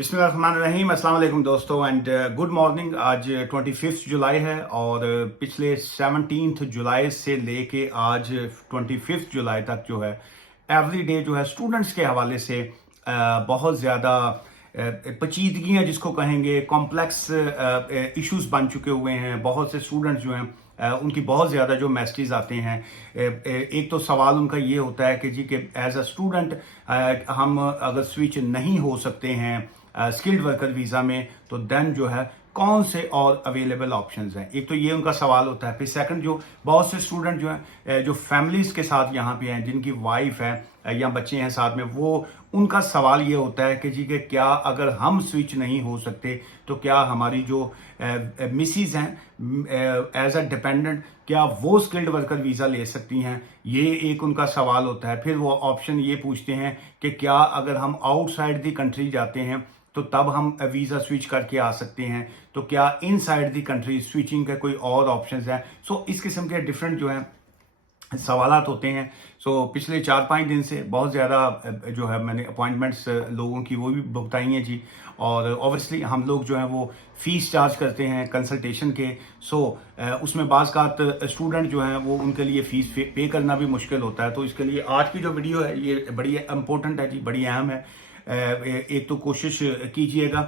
बिस्मिल्लाहिर्रहमानिर्रहीम। अस्सलाम वालेकुम दोस्तों एंड गुड मॉर्निंग। आज 25 जुलाई है और पिछले 17 जुलाई से लेके आज 25 जुलाई तक जो है एवरी डे जो है स्टूडेंट्स के हवाले से बहुत ज़्यादा पेचीदगियाँ जिसको कहेंगे कॉम्प्लेक्स इश्यूज बन चुके हुए हैं। बहुत से स्टूडेंट्स जो हैं उनकी बहुत ज़्यादा जो मैसेजेस आते हैं। एक तो सवाल उनका ये होता है कि जी कि एज अ स्टूडेंट हम अगर स्विच नहीं हो सकते हैं स्किल्ड वर्कर वीज़ा में तो देन जो है कौन से और अवेलेबल ऑप्शंस हैं। एक तो ये उनका सवाल होता है। फिर सेकंड, जो बहुत से स्टूडेंट जो हैं जो फैमिलीज के साथ यहाँ पे हैं, जिनकी वाइफ है या बच्चे हैं साथ में, वो उनका सवाल ये होता है कि जी कि क्या अगर हम स्विच नहीं हो सकते तो क्या हमारी जो मिसिज हैं एज अ डिपेंडेंट क्या वो स्किल्ड वर्कर वीज़ा ले सकती हैं। ये एक उनका सवाल होता है। फिर वो ऑप्शन ये पूछते हैं कि क्या अगर हम आउटसाइड दी कंट्री जाते हैं तो तब हम वीज़ा स्विच करके आ सकते हैं, तो क्या इनसाइड दी कंट्री स्विचिंग का कोई और ऑप्शंस है। सो इस किस्म के डिफरेंट जो हैं सवालात होते हैं। सो पिछले 4-5 दिन से बहुत ज़्यादा जो है मैंने अपॉइंटमेंट्स लोगों की वो भी भुगताई हैं जी। और ऑब्वियसली हम लोग जो है वो फीस चार्ज करते हैं कंसल्टेशन के। सो उसमें बाज़ स्टूडेंट जो हैं वो उनके लिए फ़ीस पे करना भी मुश्किल होता है। तो इसके लिए आज की जो वीडियो है ये बड़ी इम्पोर्टेंट है जी, बड़ी अहम है। एक तो कोशिश कीजिएगा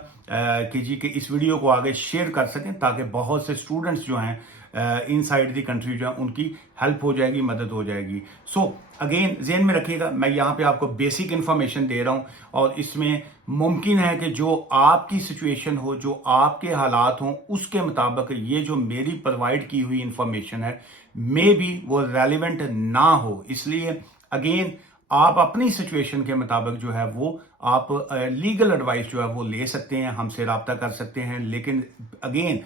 कि जी कि इस वीडियो को आगे शेयर कर सकें ताकि बहुत से स्टूडेंट्स जो हैं इनसाइड द कंट्री जो है उनकी हेल्प हो जाएगी, मदद हो जाएगी। सो अगेन ज़हन में रखिएगा, मैं यहाँ पे आपको बेसिक इन्फॉर्मेशन दे रहा हूँ और इसमें मुमकिन है कि जो आपकी सिचुएशन हो, जो आपके हालात हों, उसके मुताबिक ये जो मेरी प्रोवाइड की हुई इंफॉर्मेशन है मे बी वो रेलिवेंट ना हो। इसलिए अगेन आप अपनी सिचुएशन के मुताबिक जो है वो आप लीगल एडवाइस जो है वो ले सकते हैं, हमसे रब्ता कर सकते हैं। लेकिन अगेन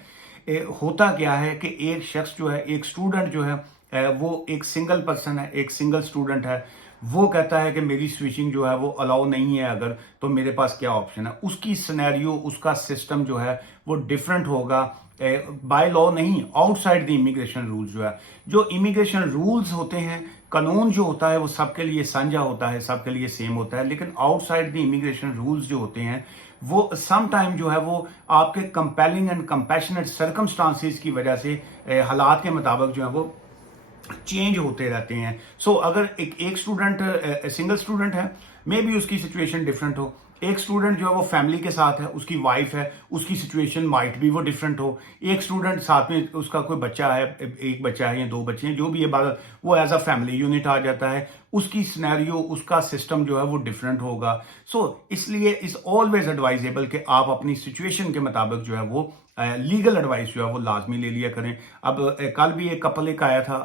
होता क्या है कि एक शख्स जो है, एक स्टूडेंट जो है वो एक सिंगल पर्सन है, एक सिंगल स्टूडेंट है, वो कहता है कि मेरी स्विचिंग जो है वो अलाउ नहीं है अगर, तो मेरे पास क्या ऑप्शन है। उसकी सिनेरियो, उसका सिस्टम जो है वो डिफरेंट होगा बाय लॉ नहीं, आउटसाइड द इमिग्रेशन रूल्स जो है। जो इमिग्रेशन रूल्स होते हैं, कानून जो होता है वो सबके लिए साझा होता है, सबके लिए सेम होता है। लेकिन आउटसाइड द इमिग्रेशन रूल्स जो होते हैं वो सम टाइम जो है वो आपके कंपेलिंग एंड कंपैशनेट सर्कमस्टांसेस की वजह से हालात के मुताबिक जो है वो चेंज होते रहते हैं। सो अगर एक स्टूडेंट सिंगल स्टूडेंट है, मे बी उसकी सिचुएशन डिफरेंट हो। एक स्टूडेंट जो है वो फैमिली के साथ है, उसकी वाइफ है, उसकी सिचुएशन माइट भी वो डिफरेंट हो। एक स्टूडेंट साथ में उसका कोई बच्चा है, एक बच्चा है या दो बच्चे हैं, जो भी इबादत, वो एज अ फैमिली यूनिट आ जाता है। उसकी सिनेरियो, उसका सिस्टम जो है वो डिफरेंट होगा। सो इसलिए इज ऑलवेज एडवाइजेबल कि आप अपनी सिचुएशन के मुताबिक जो है वो लीगल एडवाइस जो है वो लाजमी ले लिया करें। अब कल भी एक कपल एक आया था,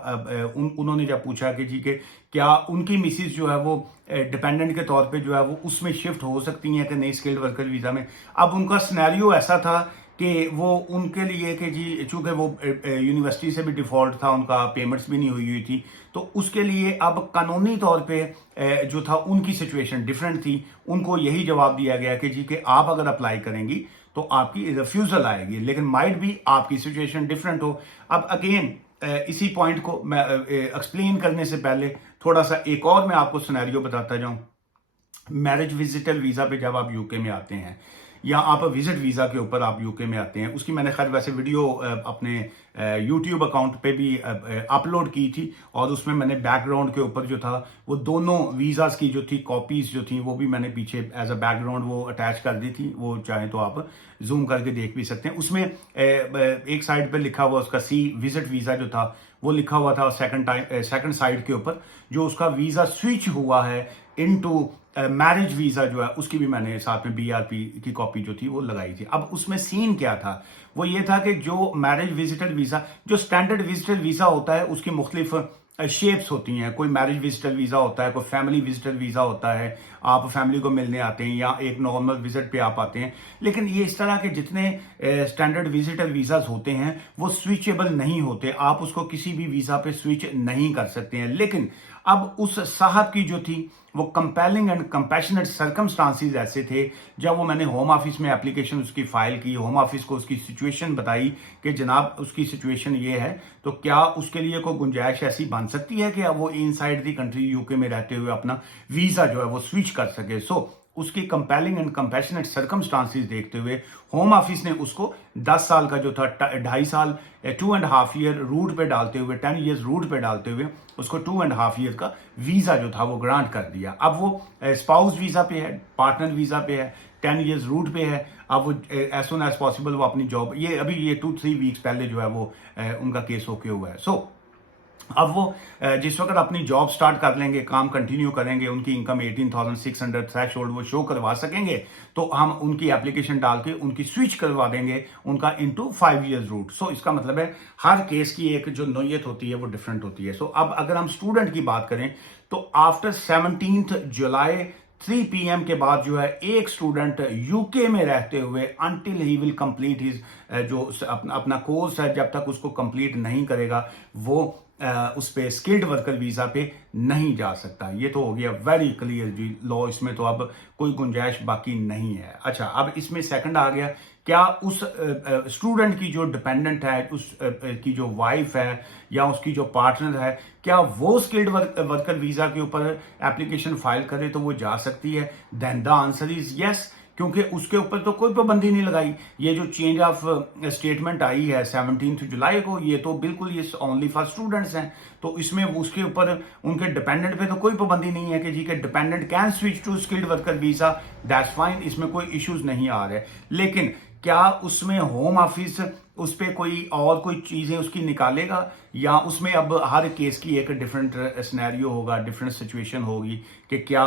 उन्होंने जब पूछा कि जी के क्या उनकी मिसिस जो है वो डिपेंडेंट के तौर पे जो है वो उसमें शिफ्ट हो सकती हैं कि नहीं स्किल्ड वर्कर वीज़ा में। अब उनका सिनेरियो ऐसा था कि वो उनके लिए कि जी चूंकि वो यूनिवर्सिटी से भी डिफॉल्ट था, उनका पेमेंट्स भी नहीं हुई थी, तो उसके लिए अब कानूनी तौर पे जो था उनकी सिचुएशन डिफरेंट थी। उनको यही जवाब दिया गया कि जी कि आप अगर अप्लाई करेंगी तो आपकी रिफ्यूजल आएगी, लेकिन माइट भी आपकी सिचुएशन डिफरेंट हो। अब अगेन इसी पॉइंट को मैं एक्सप्लेन करने से पहले थोड़ा सा एक और मैं आपको सिनेरियो बताता जाऊं। मैरिज विजिटर वीज़ा पे जब आप यूके में आते हैं या आप विजिट वीज़ा के ऊपर आप यूके में आते हैं, उसकी मैंने खैर वैसे वीडियो अपने यूट्यूब अकाउंट पे भी अपलोड की थी और उसमें मैंने बैकग्राउंड के ऊपर जो था वो दोनों वीज़ास की जो थी कॉपीज जो थी वो भी मैंने पीछे एज अ बैकग्राउंड वो अटैच कर दी थी। वो चाहे तो आप जूम करके देख भी सकते हैं। उसमें एक साइड पे लिखा हुआ उसका सी विजिट वीज़ा जो था वो लिखा हुआ था। सेकंड साइड के ऊपर जो उसका वीज़ा स्विच हुआ है इनटू मैरिज वीज़ा जो है उसकी भी मैंने साथ में बीआरपी की कॉपी जो थी वो लगाई थी। अब उसमें सीन क्या था, वो ये था कि जो मैरिज विजिटर वीज़ा, जो स्टैंडर्ड विजिटर वीज़ा होता है उसकी मुख्तलिफ शेप्स होती हैं। कोई मैरिज विजिटर वीज़ा होता है, कोई फैमिली विजिटर वीज़ा होता है, आप फैमिली को मिलने आते हैं या एक नॉर्मल विजिट पे आप आते हैं। लेकिन ये इस तरह के जितने स्टैंडर्ड विजिटर वीज़ाज होते हैं वो स्विचेबल नहीं होते, आप उसको किसी भी वीज़ा पे स्विच नहीं कर सकते हैं। लेकिन अब उस साहब की जो थी वो कंपेलिंग एंड कंपैशनेट सर्कमस्टांसेस ऐसे थे, जब वो मैंने होम ऑफिस में एप्लीकेशन उसकी फाइल की, होम ऑफिस को उसकी सिचुएशन बताई कि जनाब उसकी सिचुएशन ये है, तो क्या उसके लिए कोई गुंजाइश ऐसी बन सकती है कि वो इनसाइड दी कंट्री यूके में रहते हुए अपना वीज़ा जो है वो स्विच कर सके। सो उसकी कंपेलिंग एंड कंपैशनेट सर्कमस्टांसिस देखते हुए होम ऑफिस ने उसको 10 साल का जो था 2.5 साल 2.5 ईयर रूट पे डालते हुए 10 ईयर्स रूट पे डालते हुए उसको 2.5 ईयर का वीजा जो था वो ग्रांट कर दिया। अब वो स्पाउस वीजा पे है, पार्टनर वीजा पे है, 10 ईयर्स रूट पे है। अब वो एज सुन एज पॉसिबल वो अपनी जॉब, ये अभी ये 2-3 वीक्स पहले जो है वो उनका केस होके हुआ है। सो अब वो जिस वक्त अपनी जॉब स्टार्ट कर लेंगे, काम कंटिन्यू करेंगे, उनकी इनकम 18,600 थ्रेश होल्ड वो शो करवा सकेंगे, तो हम उनकी एप्लीकेशन डाल के उनकी स्विच करवा देंगे उनका इनटू 5 ईयर्स रूट। सो इसका मतलब है हर केस की एक जो नोयत होती है वो डिफरेंट होती है। सो अब अगर हम स्टूडेंट की बात करें तो आफ्टर 17 जुलाई 3 PM के बाद जो है एक स्टूडेंट यूके में रहते हुए until he will complete his जो अपना कोर्स है, जब तक उसको कंप्लीट नहीं करेगा वो उस पे स्किल्ड वर्कर वीजा पे नहीं जा सकता। ये तो हो गया वेरी क्लियर जी लॉ, इसमें तो अब कोई गुंजाइश बाकी नहीं है। अच्छा, अब इसमें सेकंड आ गया, क्या उस स्टूडेंट की जो डिपेंडेंट है, उस की जो वाइफ है या उसकी जो पार्टनर है, क्या वो स्किल्ड वर्कर वीजा के ऊपर एप्लीकेशन फाइल करे तो वो जा सकती है? Then the answer is yes, क्योंकि उसके ऊपर तो कोई पाबंदी नहीं लगाई। ये जो चेंज ऑफ स्टेटमेंट आई है 17 जुलाई को, ये तो बिल्कुल ये ओनली फॉर स्टूडेंट्स हैं, तो इसमें उसके ऊपर उनके डिपेंडेंट पे तो कोई पाबंदी नहीं है कि जी के dependent can switch to skilled worker visa, that's fine, इसमें कोई इश्यूज नहीं आ रहे। लेकिन क्या उसमें होम ऑफिस उस पर कोई और कोई चीजें उसकी निकालेगा, या उसमें अब हर केस की एक डिफरेंट सिनेरियो होगा, डिफरेंट सिचुएशन होगी कि क्या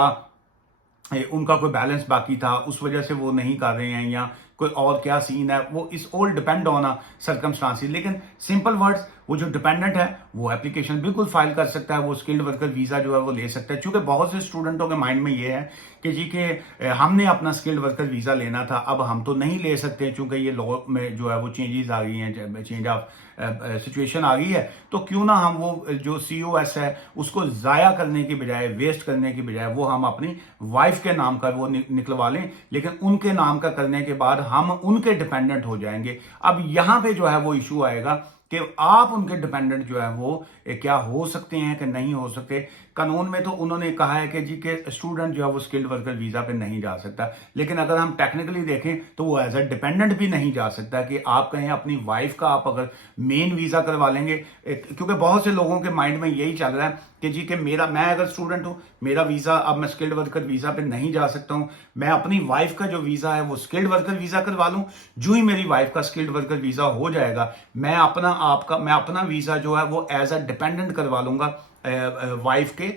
उनका कोई बैलेंस बाकी था उस वजह से वो नहीं कर रहे हैं, या कोई और क्या सीन है, वो इस ऑल डिपेंड ऑन सर्कमस्टांसिस। लेकिन सिंपल वर्ड्स, वो जो डिपेंडेंट है वो एप्लीकेशन बिल्कुल फाइल कर सकता है, वो स्किल्ड वर्कर वीजा जो है वो ले सकता है। क्योंकि बहुत से स्टूडेंटों के माइंड में ये है कि जी के हमने अपना स्किल्ड वर्कर वीजा लेना था, अब हम तो नहीं ले सकते क्योंकि ये लॉ में जो है वो चेंजेस आ गई हैं, चेंज ऑफ सिचुएशन आ गई है, तो क्यों ना हम वो जो COS है उसको जाया करने की बजाय, वेस्ट करने की बजाय, वो हम अपनी वाइफ के नाम का वो निकलवा लें, लेकिन उनके नाम का करने के बाद हम उनके डिपेंडेंट हो जाएंगे। अब यहां पे जो है वो इशू आएगा कि आप उनके डिपेंडेंट जो है वो क्या हो सकते हैं कि नहीं हो सकते। कानून में तो उन्होंने कहा है कि जी के स्टूडेंट जो है वो स्किल्ड वर्कर वीजा पे नहीं जा सकता, लेकिन अगर हम टेक्निकली देखें तो वो एज अ डिपेंडेंट भी नहीं जा सकता। कि आप कहें अपनी वाइफ का आप अगर मेन वीजा करवा लेंगे, क्योंकि बहुत से लोगों के माइंड में यही चल रहा है कि जी के मैं अगर स्टूडेंट हूं, मेरा वीजा अब मैं स्किल्ड वर्कर वीजा पे नहीं जा सकता हूं, मैं अपनी वाइफ का जो वीजा है वो स्किल्ड वर्कर वीजा करवा लूं। जो ही मेरी वाइफ का स्किल्ड वर्कर वीजा हो जाएगा, मैं अपना वीजा जो है वो एज अ डिपेंडेंट करवा लूंगा वाइफ के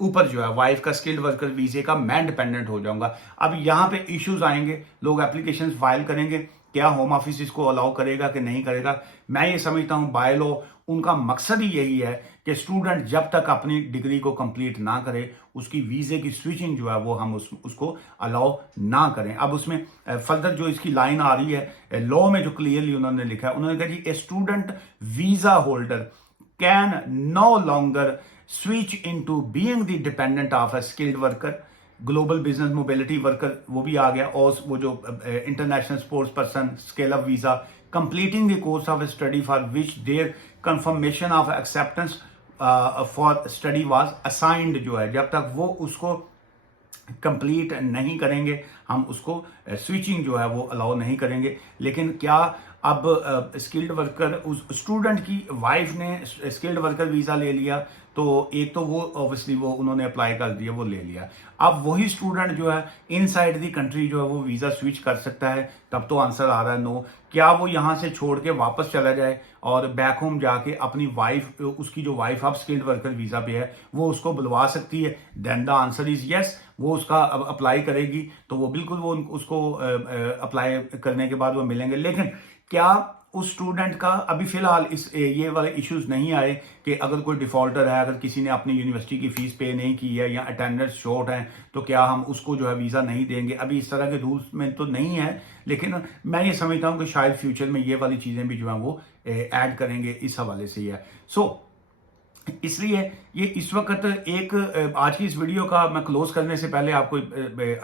ऊपर, जो है वाइफ का स्किल्ड वर्कर वीजे का मैं डिपेंडेंट हो जाऊंगा। अब यहां पे इश्यूज आएंगे, लोग एप्लीकेशन फाइल करेंगे, क्या होम ऑफिस इसको अलाउ करेगा कि नहीं करेगा। मैं ये समझता हूं बाय लॉ उनका मकसद ही यही है कि स्टूडेंट जब तक अपनी डिग्री को कंप्लीट ना करे उसकी वीजे की स्विचिंग जो है वो हम उसको अलाउ ना करें। अब उसमें फर्दर जो इसकी लाइन आ रही है लॉ में, जो क्लियरली उन्होंने लिखा है, उन्होंने कहा जी a student visa holder can no longer switch into being the dependent of a skilled worker, global business mobility worker वो भी आ गया, और वो जो international sports person scale up visa completing the course of study for which their confirmation of acceptance for study was assigned, जो है जब तक वो उसको कंप्लीट नहीं करेंगे हम उसको स्विचिंग जो है वो अलाउ नहीं करेंगे। लेकिन क्या अब स्किल्ड वर्कर, उस स्टूडेंट की वाइफ ने स्किल्ड वर्कर वीजा ले लिया, तो एक तो वो ऑब्वियसली वो उन्होंने अप्लाई कर दिया, वो ले लिया। अब वही स्टूडेंट जो है इनसाइड दी कंट्री जो है वो वीजा स्विच कर सकता है, तब तो आंसर आ रहा है नो। क्या वो यहां से छोड़ के वापस चला जाए और बैक होम जाके अपनी वाइफ, उसकी जो वाइफ अब स्किल्ड वर्कर वीजा पे है, वो उसको बुलवा सकती है? Then the answer is yes, वो उसका अप्लाई करेगी तो वो बिल्कुल वो उसको अप्लाई करने के बाद वो मिलेंगे। लेकिन क्या उस स्टूडेंट का अभी फिलहाल ये वाले इश्यूज नहीं आए कि अगर कोई डिफॉल्टर है, अगर किसी ने अपनी यूनिवर्सिटी की फीस पे नहीं की है या अटेंडेंस शॉर्ट है, तो क्या हम उसको जो है वीजा नहीं देंगे? अभी इस तरह के रूल्स में तो नहीं है, लेकिन मैं ये समझता हूं कि शायद फ्यूचर में ये वाली चीजें भी जो है वो ऐड करेंगे, इस हवाले से ही है। सो इसलिए ये इस वक्त एक आज की इस वीडियो का मैं क्लोज करने से पहले आपको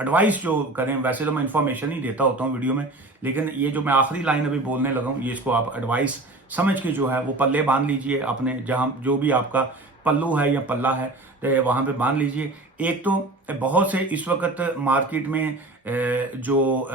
एडवाइस जो करें, वैसे तो मैं इंफॉर्मेशन ही देता होता हूँ वीडियो में, लेकिन ये जो मैं आखिरी लाइन अभी बोलने लगा हूँ, ये इसको आप एडवाइस समझ के जो है वो पल्ले बांध लीजिए अपने, जहाँ जो भी आपका पल्लू है या पल्ला है तो वहां पे बांध लीजिए। एक तो बहुत से इस वक्त मार्केट में जो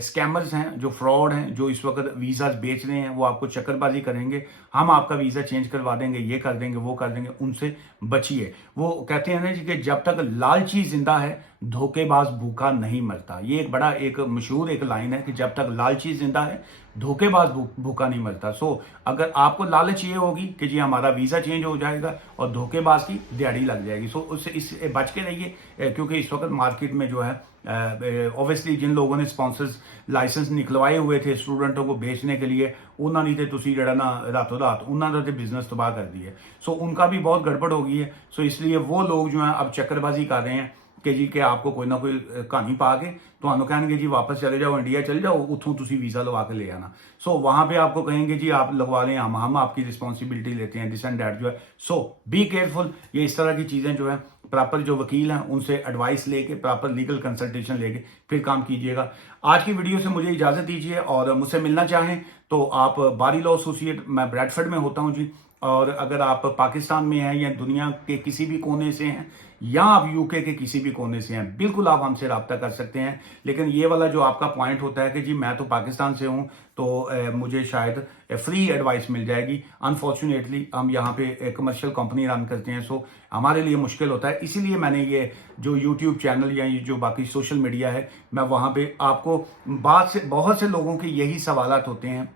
स्कैमर्स हैं, जो फ्रॉड हैं, जो इस वक्त वीज़ा बेच रहे हैं, वो आपको चक्करबाजी करेंगे, हम आपका वीज़ा चेंज करवा देंगे, ये कर देंगे, वो कर देंगे, उनसे बचिए। वो कहते हैं ना जी कि जब तक लालची जिंदा है धोखेबाज भूखा नहीं मरता। ये एक बड़ा एक मशहूर एक लाइन है कि जब तक लालची जिंदा है धोखेबाज भूखा नहीं मरता। सो अगर आपको लालच ये होगी कि जी हमारा वीज़ा चेंज हो जाएगा और धोखेबाज की दिहाड़ी लग जाएगी, सो उससे इससे बच के रहिए, क्योंकि इस वक्त मार्केट में जो है ऑब्वियसली जिन लोगों ने स्पॉन्सर्स लाइसेंस निकलवाए हुए थे स्टूडेंटों को बेचने के लिए, उन्होंने तो तुसी जड़ा ना रातों रात उन्होंने तो बिजनेस तबाह कर दी है। सो उनका भी बहुत गड़बड़ हो गई है। सो इसलिए वो लोग जो हैं अब चक्करबाजी कर रहे हैं कि जी कि आपको कोई ना कोई कहानी पा के तो कहेंगे जी वापस चले जाओ, इंडिया चले जाओ, उतों तुसी वीज़ा लगा के ले आना। सो वहां पे आपको कहेंगे जी आप लगवा लें, हम आपकी रिस्पॉन्सिबिलिटी लेते हैं, दिस एंड दैट जो है। सो बी केयरफुल। ये इस तरह की चीज़ें जो है प्रॉपर जो वकील हैं उनसे एडवाइस लेके प्रॉपर लीगल कंसल्टेशन लेके फिर काम कीजिएगा। आज की वीडियो से मुझे इजाज़त दीजिए और मुझसे मिलना चाहें तो आप बारी लॉ एसोसिएट, मैं ब्रैडफर्ड में होता हूं जी। और अगर आप पाकिस्तान में हैं या दुनिया के किसी भी कोने से हैं या आप यूके के किसी भी कोने से हैं, बिल्कुल आप हमसे रब्ता कर सकते हैं। लेकिन ये वाला जो आपका पॉइंट होता है कि जी मैं तो पाकिस्तान से हूं तो मुझे शायद फ्री एडवाइस मिल जाएगी, अनफॉर्चुनेटली हम यहाँ पे कमर्शियल कंपनी रन करते हैं, सो हमारे लिए मुश्किल होता है। इसीलिए मैंने ये जो यूट्यूब चैनल या ये जो बाकी सोशल मीडिया है, मैं वहाँ पे आपको बहुत से लोगों के यही सवालात होते हैं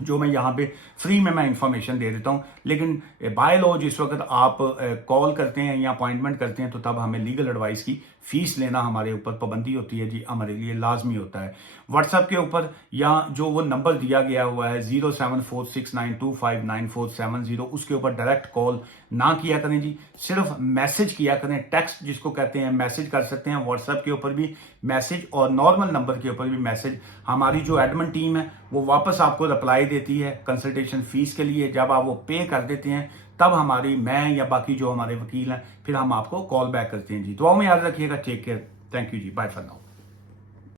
जो मैं यहाँ पे फ्री में मैं इंफॉर्मेशन दे देता हूँ। लेकिन बाय लॉ जिस वक्त आप कॉल करते हैं या अपॉइंटमेंट करते हैं तो तब हमें लीगल एडवाइस की फीस लेना हमारे ऊपर पाबंदी होती है जी, हमारे लिए लाजमी होता है। व्हाट्सएप के ऊपर या जो वो नंबर दिया गया हुआ है 07469259470, उसके ऊपर डायरेक्ट कॉल ना किया करें जी, सिर्फ मैसेज किया करें। टेक्स्ट जिसको कहते हैं, मैसेज कर सकते हैं व्हाट्सएप के ऊपर भी मैसेज और नॉर्मल नंबर के ऊपर भी मैसेज। हमारी जो एडमिन टीम है वो वापस आपको रिप्लाई देती है कंसल्टेशन फीस के लिए। जब आप वो पे कर देते हैं तब मैं या बाकी जो हमारे वकील हैं फिर हम आपको कॉल बैक करते हैं जी। दुआओं में याद रखिएगा। Take care, thank you ji, bye for now.